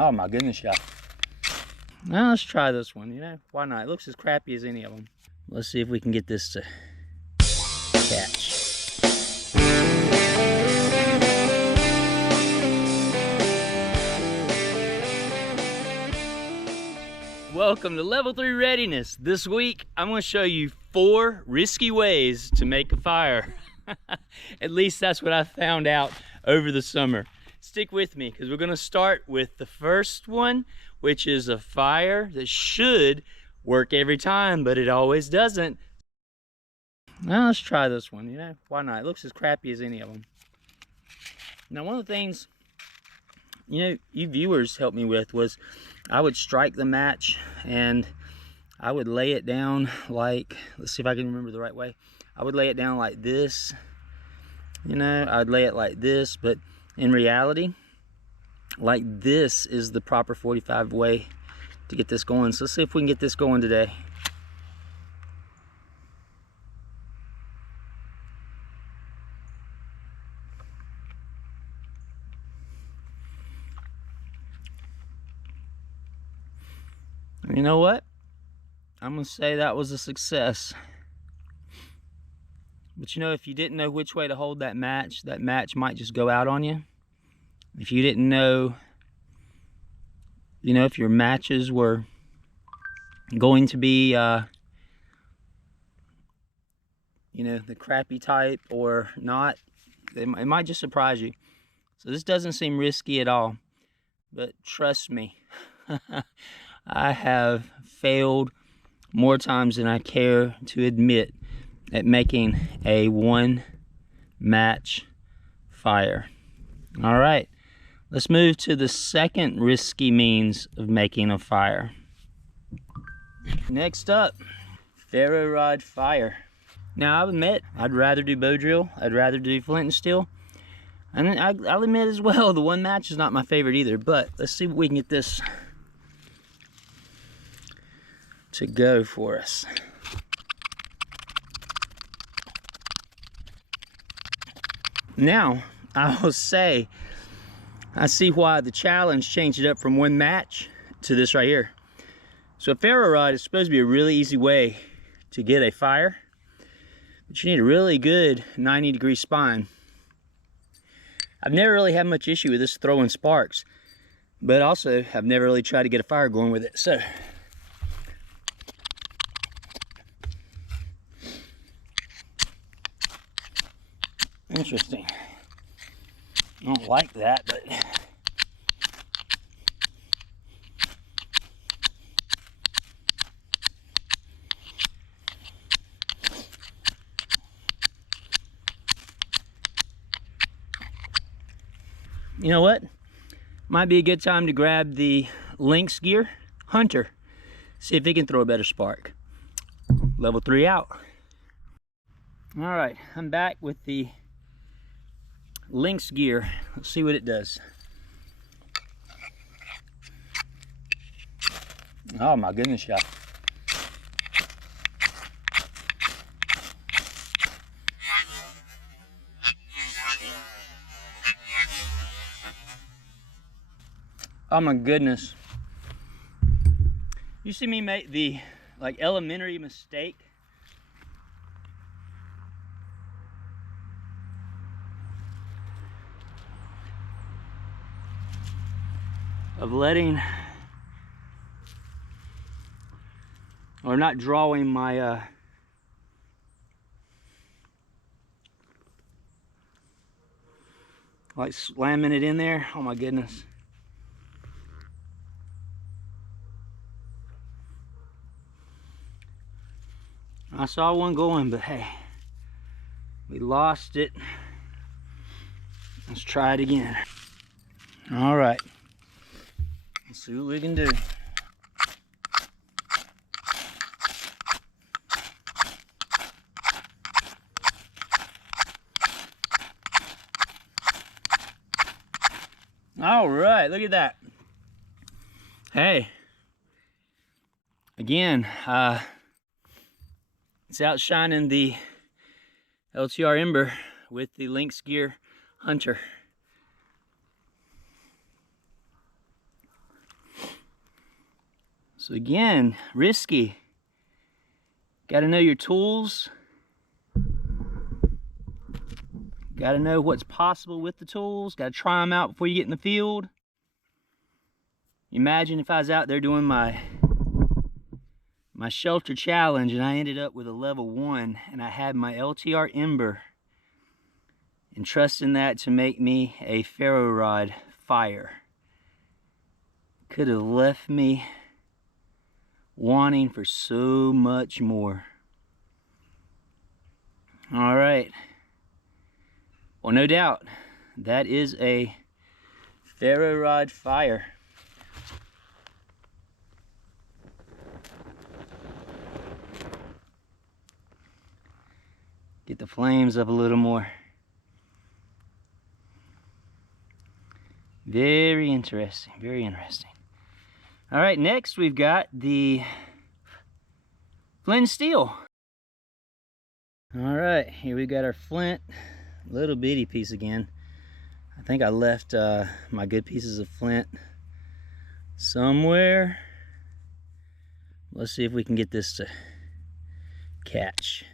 Oh my goodness, y'all. Now let's try this one, you know? Why not? It looks as crappy as any of them. Let's see if we can get this to catch. Welcome to Level 3 Readiness. This week, I'm gonna show you 4 risky ways to make a fire. At least that's what I found out over the summer. Stick with me, because we're gonna start with the first one, which is a fire that should work every time, but it always doesn't. Now let's try this one, you know? Why not? It looks as crappy as any of them. Now, one of the things, you know, you viewers helped me with was I would strike the match and I would lay it down like, let's see if I can remember the right way. I would lay it down like this, you know, I'd lay it like this, but in reality, like this is the proper 45 way to get this going. So let's see if we can get this going today. You know what? I'm gonna say that was a success. But you know, if you didn't know which way to hold that match might just go out on you. If you didn't know, you know, if your matches were going to be, you know, the crappy type or not, it might just surprise you. So this doesn't seem risky at all, but trust me, I have failed more times than I care to admit at making a 1-match fire. All right, let's move to the second risky means of making a fire. Next up, ferro rod fire. Now, I'll admit, I'd rather do bow drill, I'd rather do flint and steel. And I'll admit as well, the 1-match is not my favorite either, but let's see if we can get this to go for us. Now, I will say, I see why the challenge changed it up from 1 match to this right here. So a ferro rod is supposed to be a really easy way to get a fire, but you need a really good 90-degree spine. I've never really had much issue with this throwing sparks, but also I've never really tried to get a fire going with it. So interesting. I don't like that, but you know what? Might be a good time to grab the Lynx gear Hunter. See if he can throw a better spark. Level 3 out. All right, I'm back with the Lynx gear. Let's see what it does. Oh my goodness, y'all. Oh my goodness. You see me make the elementary mistake of letting or not drawing my like slamming it in there. Oh my goodness. I saw one going, but hey, we lost it. Let's try it again. All right, let's see what we can do. All right, look at that. Hey, again, it's outshining the LTR Ember with the Lynx Gear Hunter. So again, risky. Got to know your tools. Got to know what's possible with the tools. Got to try them out before you get in the field. Imagine if I was out there doing my shelter challenge and I ended up with a level 1 and I had my LTR Ember and trusting that to make me a ferro rod fire. Could have left me wanting for so much more. All right. Well, no doubt that is a ferro rod fire. Get the flames up a little more. Very interesting, very interesting. All right, next we've got the Flint and Steel. All right, here we got our flint, little bitty piece again. I think I left my good pieces of flint somewhere. Let's see if we can get this to catch.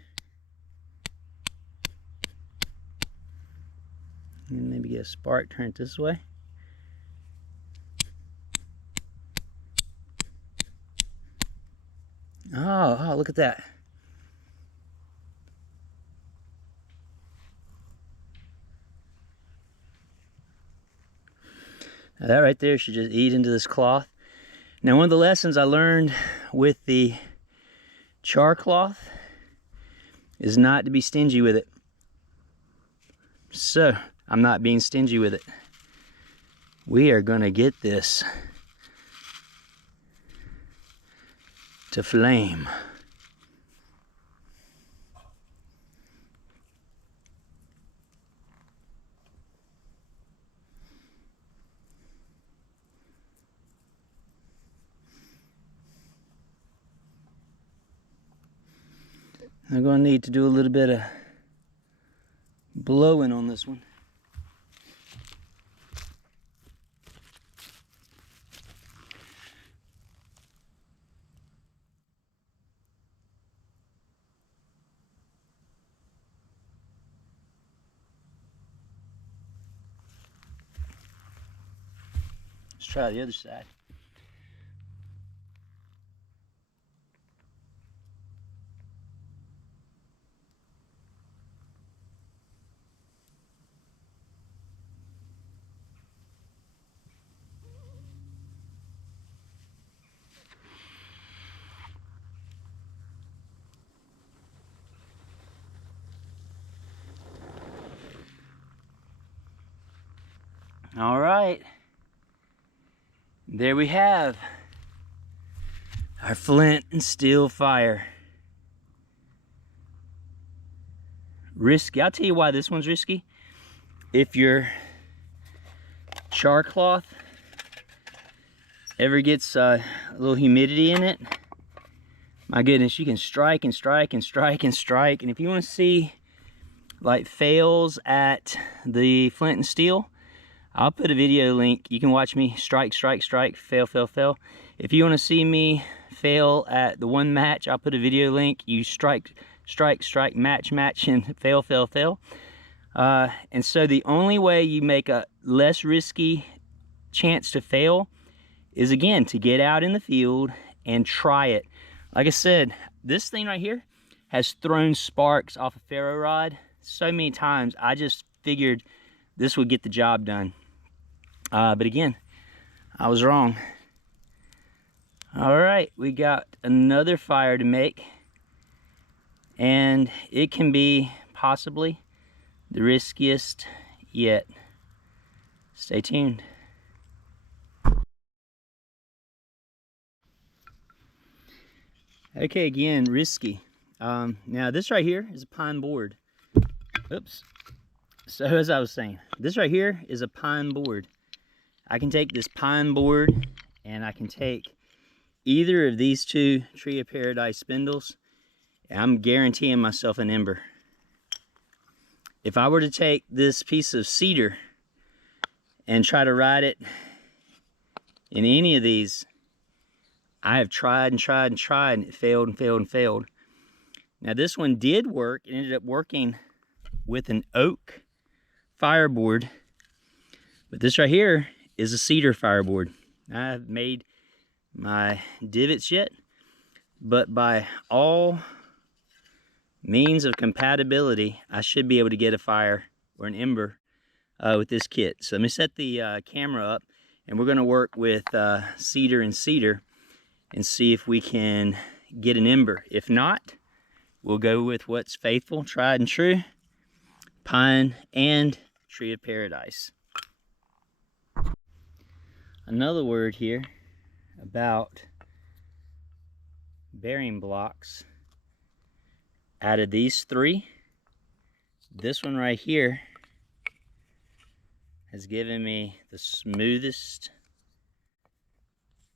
Maybe get a spark, turn it this way. Oh, look at that. Now that right there should just eat into this cloth. Now, one of the lessons I learned with the char cloth is not to be stingy with it. So, I'm not being stingy with it. We are gonna get this to flame. I'm going to need to do a little bit of blowing on this one. Let's try the other side. All right, there we have our Flint and Steel fire. Risky. I'll tell you why this one's risky. If your char cloth ever gets a little humidity in it, my goodness, you can strike and strike and strike and strike. And if you want to see like fails at the Flint and Steel, I'll put a video link. You can watch me strike, strike, strike, fail, fail, fail. If you want to see me fail at the one match, I'll put a video link. You strike, strike, strike, match, match, and fail, fail, fail. And so the only way you make a less risky chance to fail is, again, to get out in the field and try it. Like I said, this thing right here has thrown sparks off a ferro rod so many times. I just figured this would get the job done. But again, I was wrong. All right, we got another fire to make, and it can be possibly the riskiest yet. Stay tuned. Okay, again, risky. Now this right here is a pine board. Oops. So as I was saying, this right here is a pine board. I can take this pine board and I can take either of these two Tree of Paradise spindles, and I'm guaranteeing myself an ember. If I were to take this piece of cedar and try to ride it in any of these, I have tried and tried and tried, and it failed and failed and failed. Now this one did work. It ended up working with an oak fireboard, but this right here is a cedar fireboard. I haven't made my divots yet, but by all means of compatibility, I should be able to get a fire or an ember with this kit. So let me set the camera up, and we're going to work with cedar and cedar and see if we can get an ember. If not, we'll go with what's faithful, tried and true, pine and tree of paradise. Another word here about bearing blocks. Out of these three, this one right here has given me the smoothest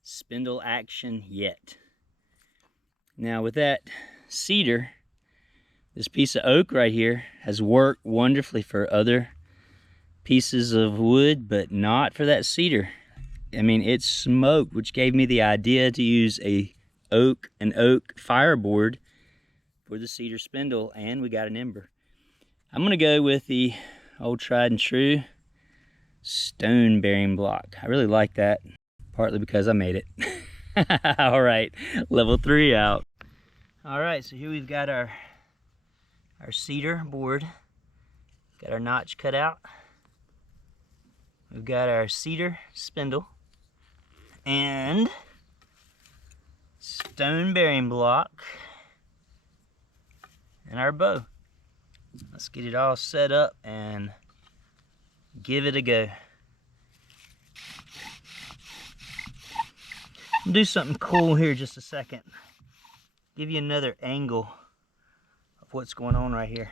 spindle action yet. Now with that cedar, this piece of oak right here has worked wonderfully for other pieces of wood, but not for that cedar. I mean, it smoked, which gave me the idea to use an oak fireboard for the cedar spindle, and we got an ember. I'm gonna go with the old tried and true stone bearing block. I really like that, partly because I made it. All right, level 3 out. All right, so here we've got our cedar board. Got our notch cut out. We've got our cedar spindle and stone bearing block and our bow. Let's get it all set up and give it a go. I'll do something cool here just a second. Give you another angle of what's going on right here.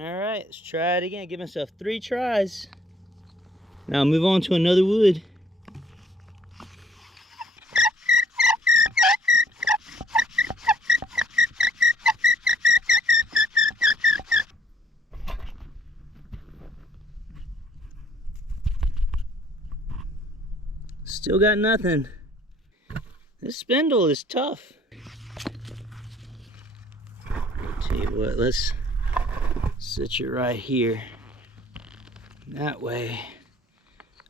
All right, let's try it again. Give myself 3 tries. Now I'll move on to another wood. Still got nothing. This spindle is tough. Tell you what, let's sit you right here. That way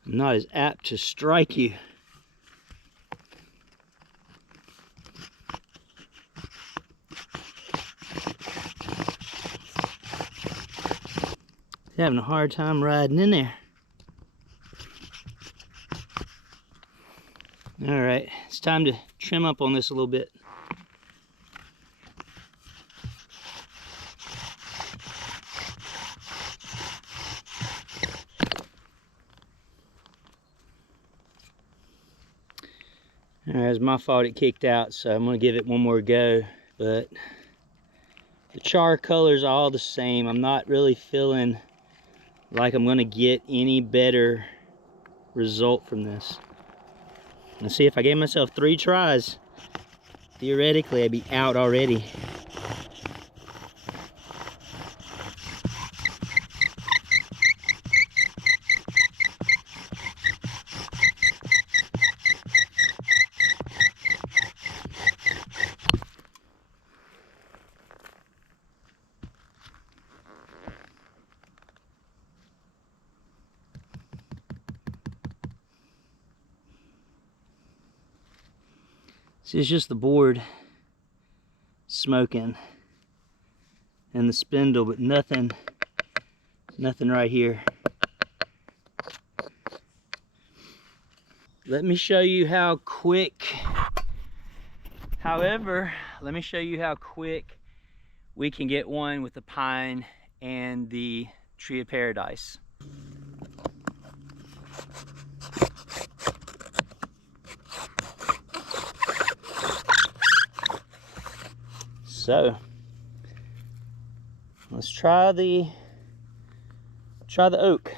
I'm not as apt to strike you. Having a hard time riding in there. All right, it's time to trim up on this a little bit. All right, it's my fault it kicked out, so I'm gonna give it one more go, but the char color's all the same. I'm not really feeling like I'm gonna get any better result from this. Let's see, if I gave myself 3 tries, theoretically I'd be out already. See, it's just the board smoking and the spindle, but nothing right here. Let me show you how quick, let me show you how quick we can get one with the pine and the tree of paradise. So, Let's try the oak.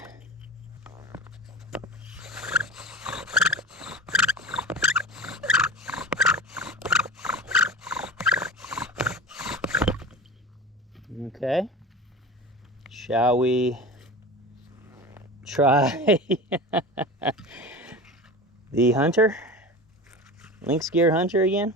Okay. Shall we try the hunter? Lynx gear hunter again?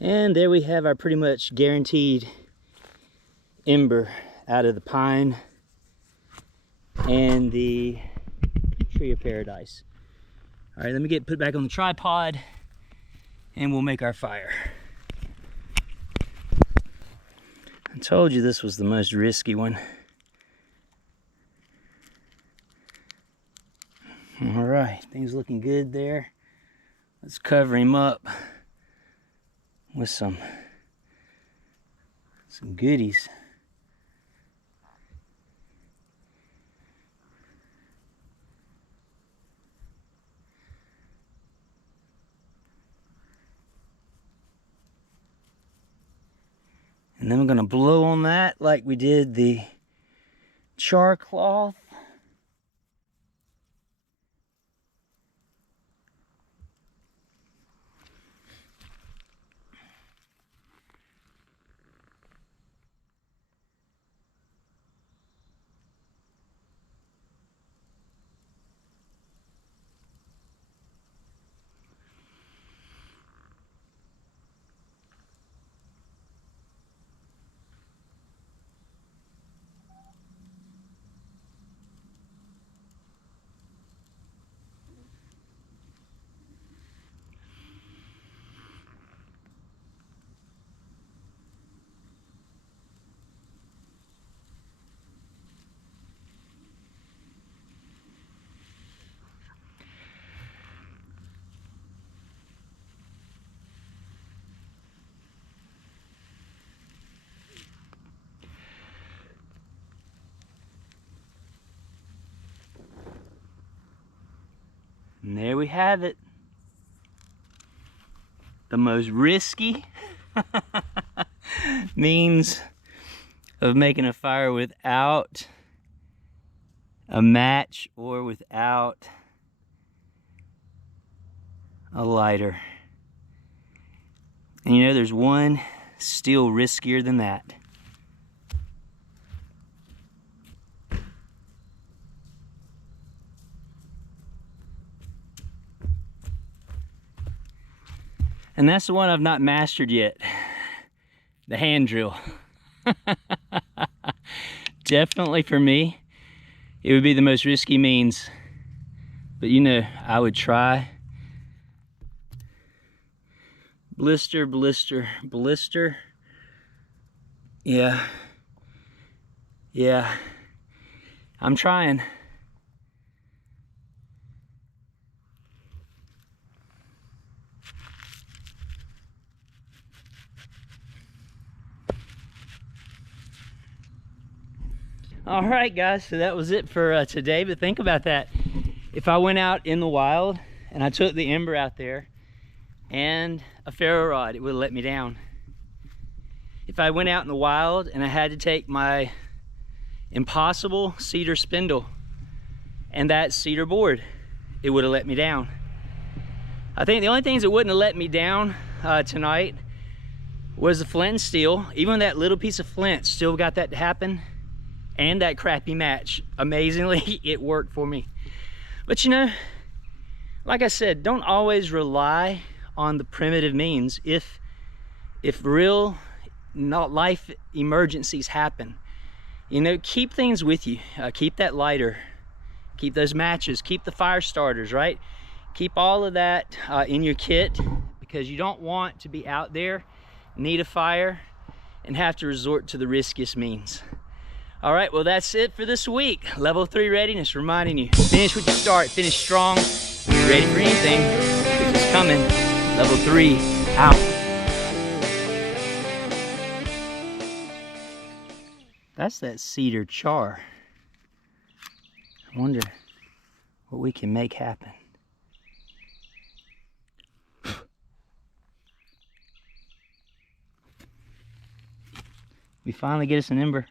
And there we have our pretty much guaranteed ember out of the pine and the tree of paradise. All right, let me get put back on the tripod and we'll make our fire. I told you this was the most risky one. All right, things looking good there. Let's cover him up with some goodies. And then we're gonna blow on that like we did the char cloth. And there we have it. The most risky means of making a fire without a match or without a lighter. And you know, there's one still riskier than that. And that's the one I've not mastered yet. The hand drill. Definitely for me, it would be the most risky means. But you know, I would try. Blister, blister, blister. Yeah. Yeah. I'm trying. All right, guys, so that was it for today, but think about that. If I went out in the wild and I took the ember out there and a ferro rod, it would have let me down. If I went out in the wild and I had to take my impossible cedar spindle and that cedar board, it would have let me down. I think the only things that wouldn't have let me down tonight was the Flint and Steel. Even that little piece of flint still got that to happen, and that crappy match. Amazingly, it worked for me. But you know, like I said, don't always rely on the primitive means. If real life emergencies happen, you know, keep things with you. Keep that lighter, keep those matches, keep the fire starters, right? Keep all of that in your kit, because you don't want to be out there, need a fire, and have to resort to the riskiest means. All right, well, that's it for this week. Level 3 readiness, reminding you, finish what you start, finish strong, be ready for anything, because it's coming. Level 3, out. That's that cedar char. I wonder what we can make happen. We finally get us an ember.